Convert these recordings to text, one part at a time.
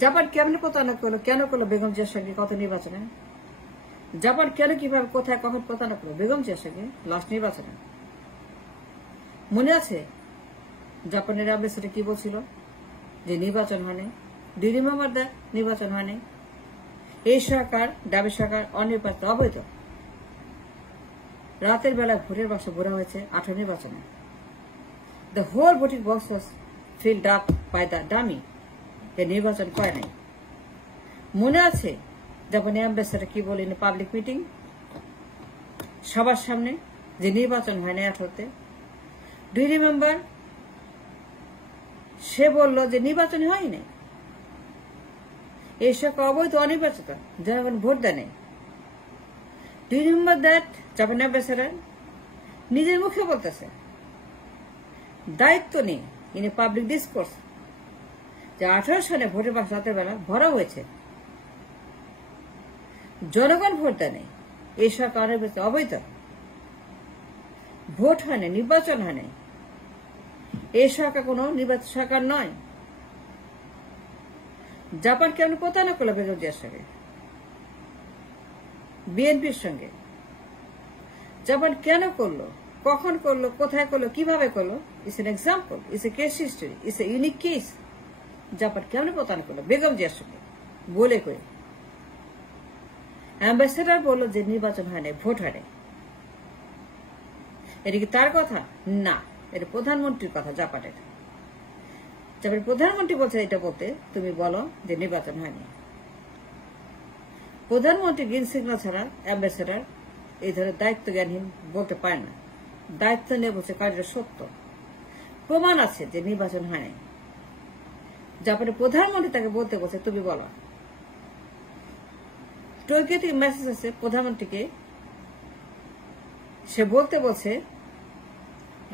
জাপান কেমন প্রতারণা করলো, কেন করলো বেগম জিয়ার সঙ্গে কত নির্বাচনে? জাপান কেন কিভাবে কোথায় কখন প্রতারণা করলো বেগম জিয়ার সঙ্গে লাস্ট নির্বাচনে? মনে আছে জাপানের অ্যাম্বাসেডর কি বলছিল যে নির্বাচন হয়নি? Do you remember that? নির্বাচন হয়নি। এই সরকার, ডাবি সরকার অনির্বাচিত, অবৈধ। রাতের বেলায় ভোটের বাক্স ভরা হয়েছে 18 নির্বাচনে। The whole voting box was filled up by the dummy. যে নির্বাচন করে নাই। মনে আছে জাপানি অ্যাম্বাসেডর কি বলেন পাবলিক মিটিং সবার সামনে যে নির্বাচন হয় না 18তে? Do you remember? সে বলল যে নির্বাচন হয় নাই, এই সরকার অবৈধ, অনির্বাচিত, জনগণ ভোট দেয় নাই। Do you remember that? জাপানি অ্যাম্বাসেডর নিজের মুখে বলতেছে, দায়িত্ব নেই ইন এ পাবলিক ডিসকোর্স, যে 18 সালে ভোটের বাক্স রাতের বেলা ভরা হয়েছে, জনগণ ভোট দেয় নাই, এই সরকার অবৈধ, ভোট হয় না, নির্বাচন হয় নাই, এই সরকার কোন নির্বাচন সরকার নয়। জাপান কেমন প্রতারণা করলো বেগম জিয়ার সঙ্গে, বিএনপির সঙ্গে? জাপান কেন করলো, কখন করলো, কোথায় করলো, কিভাবে করলো? It's an example, it's a case history, it's a unique case. Japan কেমন প্রতারণা করলো বেগম জিয়ার সঙ্গে বলে করে? অ্যাম্বাসেডর বললো যে নির্বাচন হয় নাই, ভোট হয় নাই। এটা কি তার কথা? না, এটা প্রধানমন্ত্রীর কথা জাপানের। জাপানের প্রধানমন্ত্রী বলছে এটা বলতে, তুমি বলো যে নির্বাচন হয়নি। প্রধানমন্ত্রী গ্রিন সিগন্যাল ছাড়া অ্যাম্বাসেডর এই ধরনের দায়িত্ব জ্ঞানহীন বলতে পারে না। দায়িত্ব নিয়ে বলছে কার্য সত্য, প্রমাণ আছে যে নির্বাচন হয় নাই। জাপানের প্রধানমন্ত্রী তাকে বলতে বলছে তুমি বলো। টোকিওতে মেসেজ আছে প্রধানমন্ত্রীকে, সে বলতে বলছে,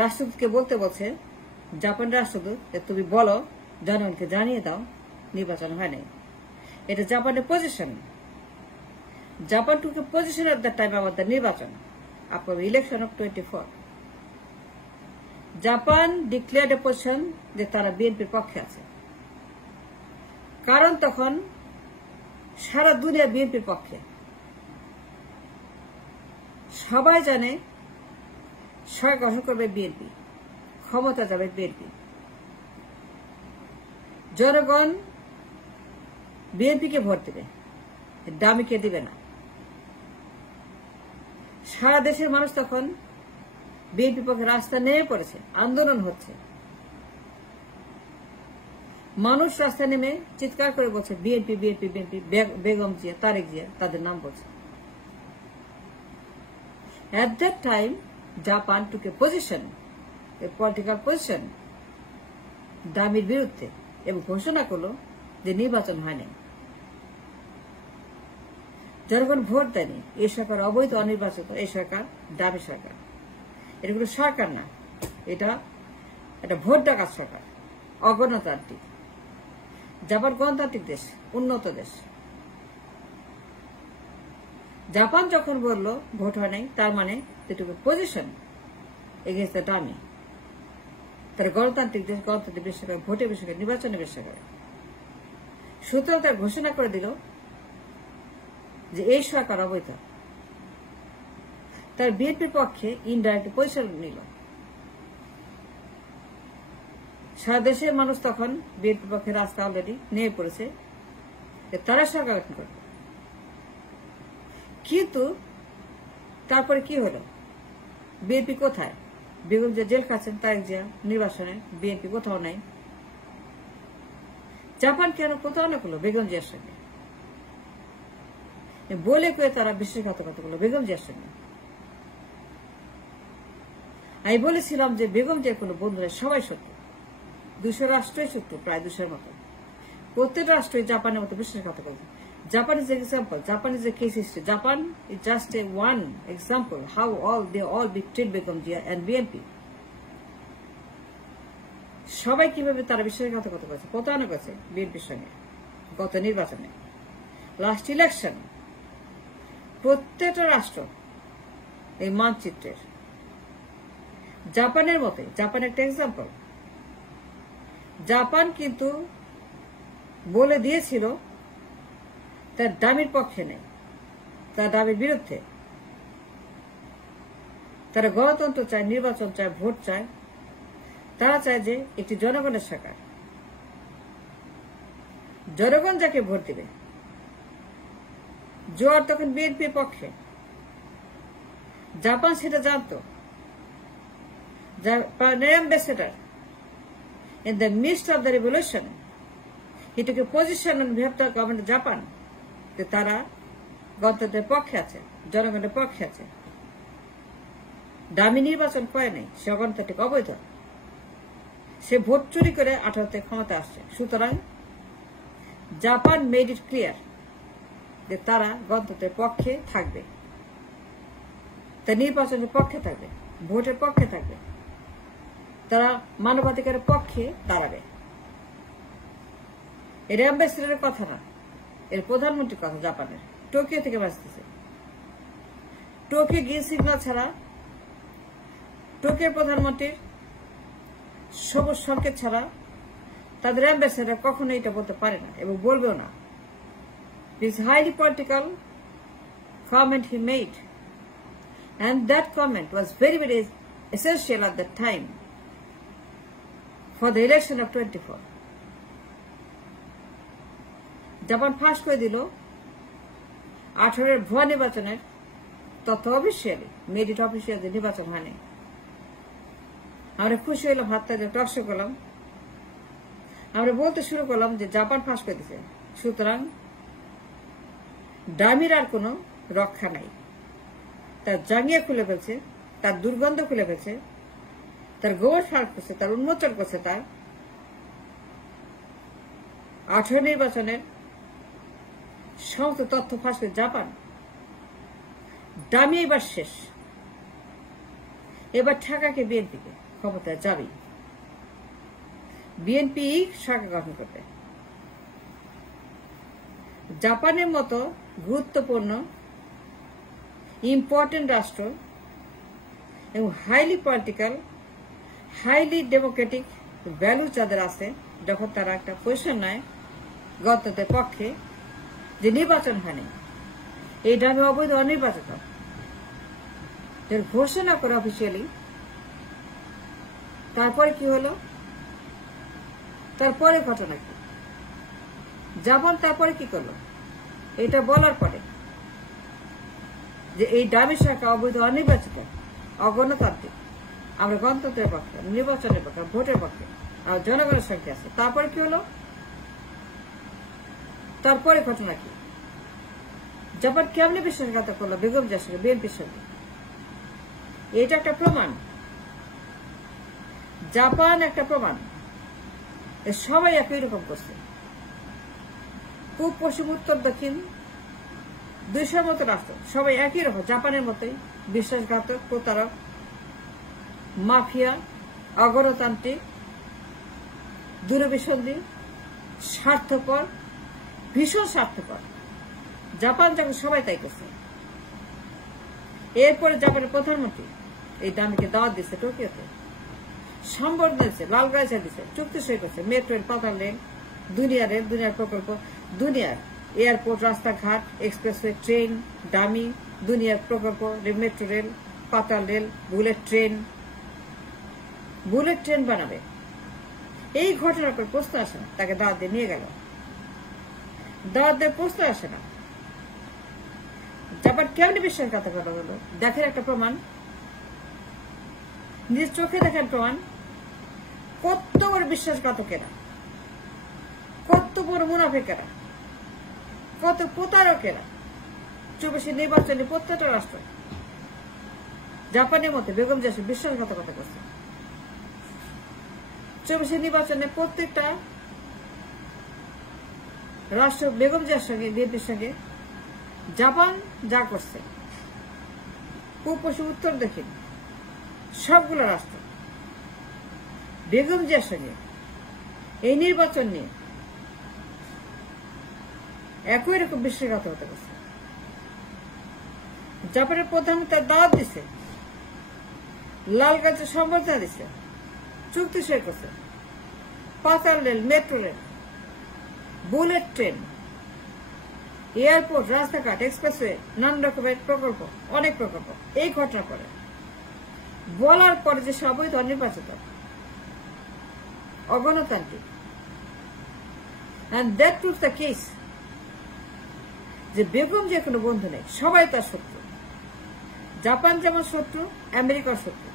রাষ্ট্রদূতকে বলতে বলছে, জাপান রাষ্ট্রদূত তুমি বলো, জনগণকে জানিয়ে দাও নির্বাচন হয় নাই। এটা জাপানের position. Japan took a position at the time of the নির্বাচন after election of 24। Japan declared a position যে তারা বিএনপির পক্ষে আছে, কারণ তখন সারা দুনিয়া বিএনপির পক্ষে। সবাই জানে সরকার গঠন করবে বিএনপি, ক্ষমতা যাবে বিএনপি। জনগণ বিএনপিকে ভোট দেবে, ডামিকে দিবে না। সারা দেশের মানুষ তখন বিএনপি পক্ষে রাস্তা নেমে পড়েছে, আন্দোলন হচ্ছে। মানুষ রাস্তা নেমে চিৎকার করে বলছে BNP BNP BNP, Begum Zia, Tarique Zia, তাদের নাম বলছে। At that time, Japan took a position, a political position, দামির বিরুদ্ধে, এবং ঘোষণা করলো যে নির্বাচন হয়নি, জনগণ ভোট দেয়নি, এই সরকার অবৈধ, অনির্বাচিত, এই সরকার দামি সরকার। এটা কোনো সরকার না, এটা একটা ভোট ডাকাত সরকার, অগণতান্ত্রিক। জাপান গণতান্ত্রিক দেশ, উন্নত দেশ। জাপান যখন বলল ভোট হয় নাই, তার মানে পজিশন এগেন্স্ট দ্য ডামি। তারা গণতান্ত্রিক দেশ, গণতান্ত্রিক বিশ্বাস করে, ভোটে বিশ্বাস করে, নির্বাচনে বিশ্বাস করে। সুতরাং তার ঘোষণা করে দিল যে এই সরকার অবৈধ। তার বিএনপির পক্ষে ইনডাইরেক্ট পজিশন নিল। সারা দেশের মানুষ তখন বিএনপির পক্ষে রাস্তা অলরেডি নেমে পড়েছে, তারা সরকার গঠন করবে। কিন্তু তারপরে কি হলো? বিএনপি কোথায়? বেগম জিয়া জেল খাচ্ছেন, তারেক জিয়া নির্বাচনে, বিএনপি কোথাও নাই। জাপান কেন প্রতারণা করলো বেগম জিয়ার সঙ্গে? বলে কেউ তারা বিশ্বাসঘাতকতা করলো বেগম জিয়ার সঙ্গে। আমি বলেছিলাম যে বেগম জিয়ার কোনো বন্ধুরা সবাই শত্রু, 200 রাষ্ট্রই শত্রু, প্রায় 200-এর মতো। প্রত্যেক রাষ্ট্রই জাপানের মতো বিশ্বাসঘাতকতা। Japan is an example. Japan is a case history. Japan is just a one example how they all betrayed Begum Jia and BNP. সবাই কিভাবে তারা বিশ্বাসঘাতকতা করেছে, প্রতারণা করেছে বিএনপির সঙ্গে গত নির্বাচনে, লাস্ট ইলেকশন। প্রত্যেকটা রাষ্ট্র এই মানচিত্রের জাপানের মতে, জাপান একটা এক্সাম্পল। জাপান কিন্তু বলে দিয়েছিল তার দাবির পক্ষে নেই, তার দাবির বিরুদ্ধে। তারা গণতন্ত্র চায়, নির্বাচন চায়, ভোট চায়। তারা চায় যে একটি জনগণের সরকার, জনগণ যাকে ভোট দিবে। জোয়ার তখন বিএনপির পক্ষে। জাপান সেটা জানত। Prime Ambassador in the midst of the revolution, he took a position on behalf of the government of Japan যে তারা গণতন্ত্রের পক্ষে আছে, জনগণের পক্ষে আছে। দামি নির্বাচন করে নেই, সে গণতান্ত্রিক অবৈধ। সে ভোট চুরি করে 18তে ক্ষমতা আসছে। সুতরাং জাপান মেড ইট ক্লিয়ার যে তারা গণতন্ত্রের পক্ষে থাকবে, তা নির্বাচনের পক্ষে থাকবে, ভোটের পক্ষে থাকবে, তারা মানবাধিকারের পক্ষে দাঁড়াবে। এর অ্যাম্বাসেডরের কথা না, এর প্রধানমন্ত্রীর কথা। জাপানের টোকিও থেকে বাঁচতেছে। টোকিও গ্রিন সিগন্যাল ছাড়া টোকিওর প্রধানমন্ত্রীর সবুজ সংকেত ছাড়া তাদের অ্যাম্বাসেডর কখনো এটা বলতে পারে না এবং বলবেও না। This highly political comment he made, and that comment was very, very essential at that time for the election of 24. জাপান ফাঁস করে দিল 18-এর ভুয়া নির্বাচনের তথ্য অফিসিয়ালি, মেড ইট অফিসিয়াল যে নির্বাচন হয়নি। আমরা খুশি হইলাম, হাতটা যে টকশো করলাম। আমরা বলতে শুরু করলাম যে জাপান ফাঁস করে দিচ্ছে, সুতরাং ডামির আর কোনো রক্ষা নাই। তার জাঙ্গিয়া খুলে ফেলছে, তার দুর্গন্ধ খুলে ফেলছে, তার গোবর ফাঁক করছে, তার উন্মোচন করছে। তার 18 নির্বাচনের সমস্ত তথ্য ফাঁস করে জাপান। দামি এবার শেষ। এবার ঠেকাকে বিএনপিকে ক্ষমতায় যাবেই। বিএনপি সরকার গঠন করবে। জাপানের মতো গুরুত্বপূর্ণ ইম্পর্টেন্ট রাষ্ট্র এবং highly political, highly Democratic value যাদের আছে, যখন তারা একটা পজিশন নেয় গণতন্ত্রের পক্ষে, যে নির্বাচন হয়নি, এই দাবি অবৈধ, অনির্বাচিত, এর ঘোষণা করে অফিসিয়ালি। তারপরে কি হলো? তারপরে ঘটনা কি? জাপান তারপরে কি করলো? এটা বলার পরে যে এই দাবি সরকার অবৈধ, অনির্বাচিত, অগণতান্ত্রিক, আমরা গণতন্ত্রের পক্ষে, নির্বাচনের পক্ষে, ভোটের পক্ষে, আর জনগণের সঙ্গে আছে। তারপরে কি হলো? তারপরে ঘটনা কি? জাপান কেমনি বিশ্বাসঘাতক করলো বেগম জিয়ার সঙ্গে, বিএনপির সঙ্গে? এটা একটা প্রমাণ। জাপান একটা প্রমাণ। সবাই একই রকম করছে। পূব, পশ্চিম, উত্তর, দক্ষিণ 200 মতো রাষ্ট্র সবাই একই রকম, জাপানের মতোই বিশ্বাসঘাতক, প্রতারক, মাফিয়া, অগণতান্ত্রিক, দূরভিসন্ধি, স্বার্থপর, ভীষণ স্বার্থপর। জাপান যখন সবাই তাই করছে। এরপরে জাপানের প্রধানমন্ত্রী এই দামিকে দাওয়াত দিচ্ছে টোকিওতে, সম্বর দিয়েছে, লাল গাইছা দিচ্ছে, চুক্তি সই করছে। মেট্রো রেল, পাতাল রেল, দুনিয়ার প্রকল্প, দুনিয়ার এয়ারপোর্ট, রাস্তাঘাট, এক্সপ্রেসওয়ে, ট্রেন, দামি দুনিয়ার প্রকল্প, মেট্রো রেল, পাতাল রেল, বুলেট ট্রেন বানাবে। এই ঘটনার পর প্রশ্ন আসে না, তাকে দাওয়াত দিয়ে নিয়ে গেল। দাওয়াত দিয়ে প্রশ্ন আসে না। জাপান কেমনি বিশ্বাসঘাতকতা হলো দেখেন একটা প্রমাণ, নিজ চোখে দেখেন প্রমাণ। কত বড় বিশ্বাসঘাতকেরা, কত বড় মুনাফিকেরা, কত প্রতারকেরা 24 নির্বাচনে প্রত্যেকটা রাষ্ট্র জাপানের মধ্যে বেগম জিয়ার বিশ্বাসঘাতকতা করছে। 24 নির্বাচনে প্রত্যেকটা রাষ্ট্র বেগম জিয়ার সঙ্গে, বিএনপির সঙ্গে জাপান যা করছে, পূব, পশ্চিম, উত্তর, দক্ষিণ সবগুলো রাষ্ট্র বেগম জিয়ার সঙ্গে এই নির্বাচন নিয়ে একই রকম বিশ্বাসঘাতকতা করছে। জাপানের প্রধানমন্ত্রী দাওয়াত দিছে, লাল গাছের সম্বর্ধনা দিছে, চুক্তি সই করছে, পাতাল rail, metro rail, bullet train, airport, রাস্তাঘাট, এক্সপ্রেসওয়ে, নানান রকমের প্রকল্প, অনেক প্রকল্প। এই ঘটনা পরে বলার পরে যে সবই তো অনির্বাচিত, অগণতান্ত্রিক, and that proves the case যে বেগম যে কোনো বন্ধু নেই, সবাই তার শত্রু। জাপান যেমন শত্রু, আমেরিকার শত্রু,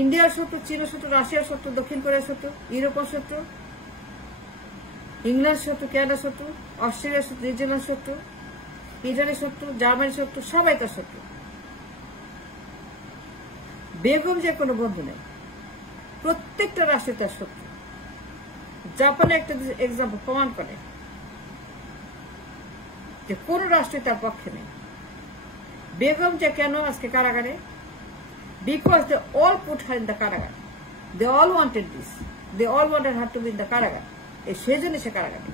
ইন্ডিয়ার শত্রু, চীনের শত্রু, রাশিয়ার শত্রু, দক্ষিণ কোরিয়ার শত্রু, ইউরোপের শত্রু, ইংল্যান্ড শত্রু, কানাডা শত্রু, অস্ট্রেলিয়ার শত্রু, নিউজিল্যান্ড শত্রু, ইটালির শত্রু, জার্মানির শত্রু, সবাই তার শত্রু। বেগম যে কোনো বন্ধু নেই, প্রত্যেকটা রাষ্ট্রে তার শত্রু। জাপানে একটা এক্সাম্পল প্রমাণ করে যে কোন রাষ্ট্রে তার পক্ষে নেই। বেগম যে কেন আজকে কারাগারে, because they all put her in the কারাগার, they all wanted this, they all wanted her to be in the কারাগার। এই সেজন্য সে কারাগারে।